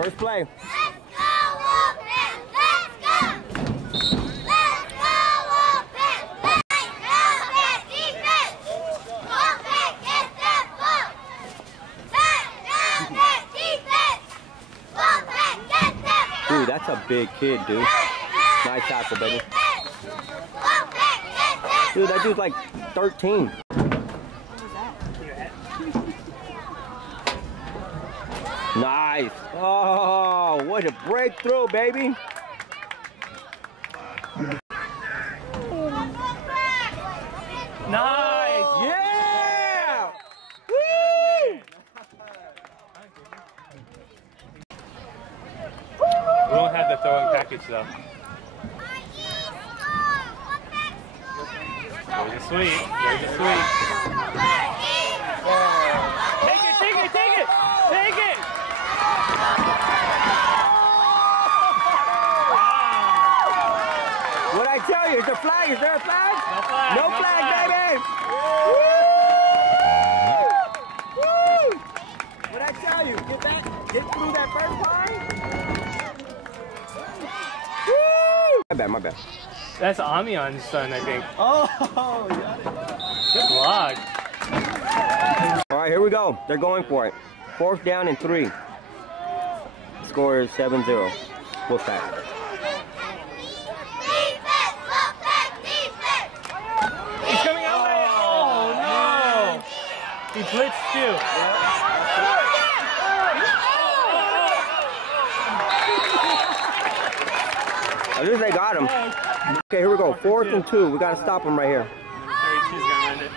First play. Let's go, Wolfpack! Let's go! Let's go, Wolfpack! Let's go, Wolfpack defense! Wolfpack get that ball! Let's go, Wolfpack defense! Wolfpack get that ball! Dude, that's a big kid, dude. Nice tackle, baby. Wolfpack get that Dude, that dude's like 13. Nice. Oh, what a breakthrough, baby. Nice. Yeah. Woo! We don't have the throwing package though. There's a sweep. There's a sweep. Take it, take it, take it! Take it! What'd I tell you? Is there a flag? Is there a flag? No flag. No flag, baby. Woo! Woo! What'd I tell you? Get through that first line. Woo! My bad. That's Amion's son, I think. Oh, yeah. Good block. All right, here we go. They're going for it. 4th down and 3. Score is 7-0. Wolfpack. Defense! Wolfpack defense! He's coming out. Oh, no. He blitzed too. At least they got him. Okay, here we go. 4th and 2. We got to stop him right here. She's gonna run it.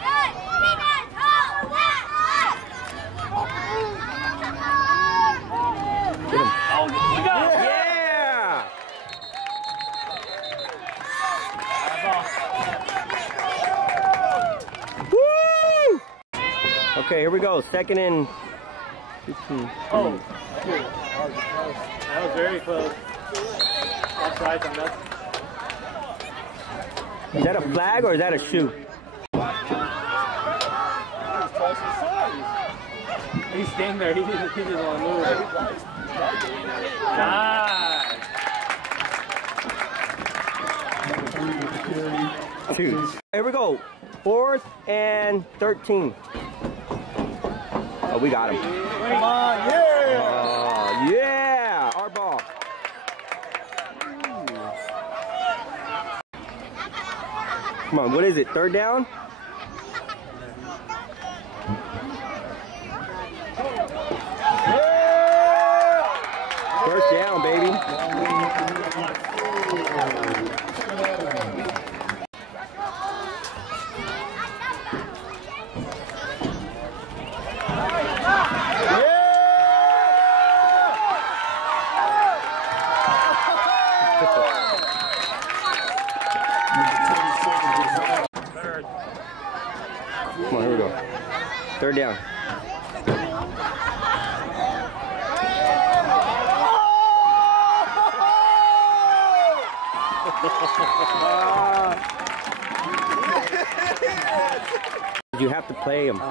Get him. Oh, we got it. Yeah! Woo! Okay, here we go. 2nd and 15. Oh, that was very close. Offside on that. Is that a flag or is that a shoe? He's staying there. He just want to move. Nice. 2. Here we go. 4th and 13. Oh, we got him. Come on, yeah. Oh, yeah! Our ball. Come on, what is it? 3rd down? First down, baby. Come on, here we go. 3rd down. You have to play him.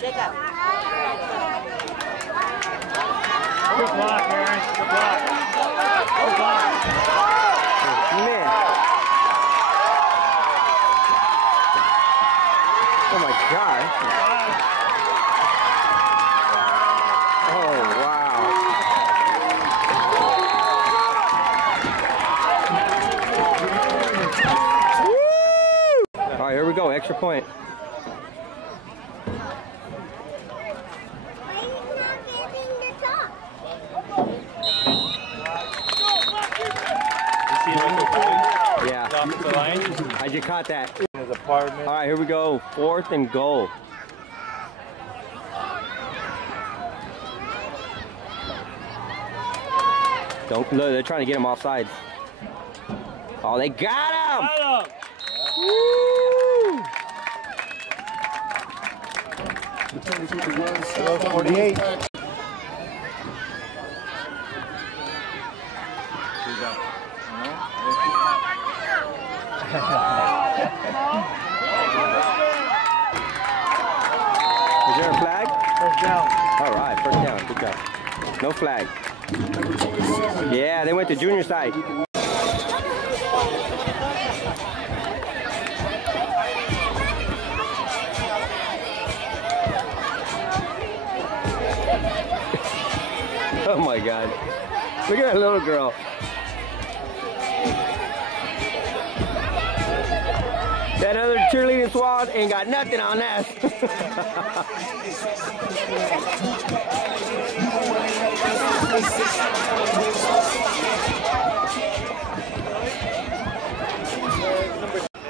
Jacob. Good block, Aaron. Good block. Good block. Man. Oh my God. Oh wow. Woo! All right, here we go. Extra point. Yeah. Off the line. I just caught that. His apartment. All right, here we go. 4th and goal. Don't look. They're trying to get him off sides. Oh, they got him! Got him. Woo! 48. Is there a flag? First down. All right, first down. Good job. No flag. Yeah, they went to junior side. Oh my God. Look at that little girl. That other cheerleading squad ain't got nothing on us.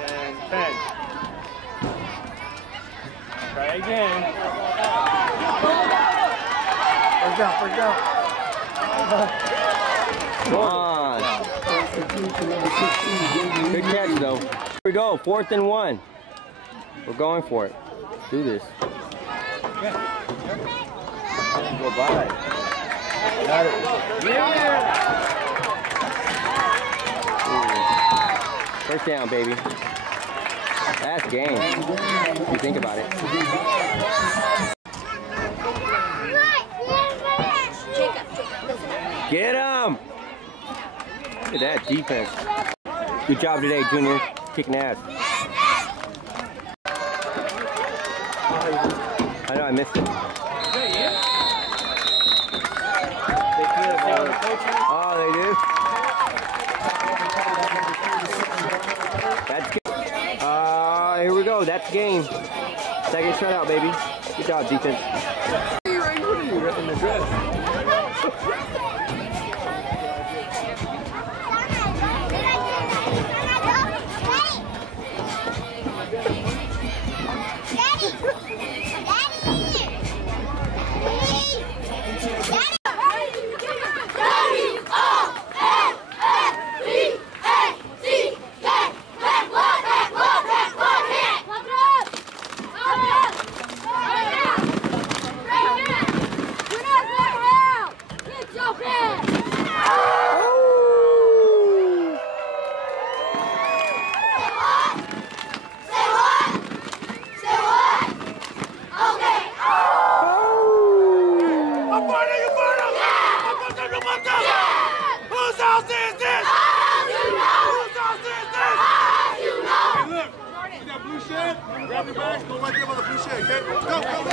And 10. Try again. First down, first down. Come on. Good catch though. Here we go, 4th and 1. We're going for it. Let's do this. Go by. Got it. Yeah. Ooh. First down, baby. That's game. If you think about it. Get him! Look at that defense. Good job today, Junior. Kicking ass. I know I missed it. Oh, they do? That's good. Here we go. That's game. Second shutout, baby. Good job, defense. In the dress. Whose house is this? Whose house is this? Hey, look, you got blue shed? Grab your bags, go right there by the blue shed, okay? Go, go, go!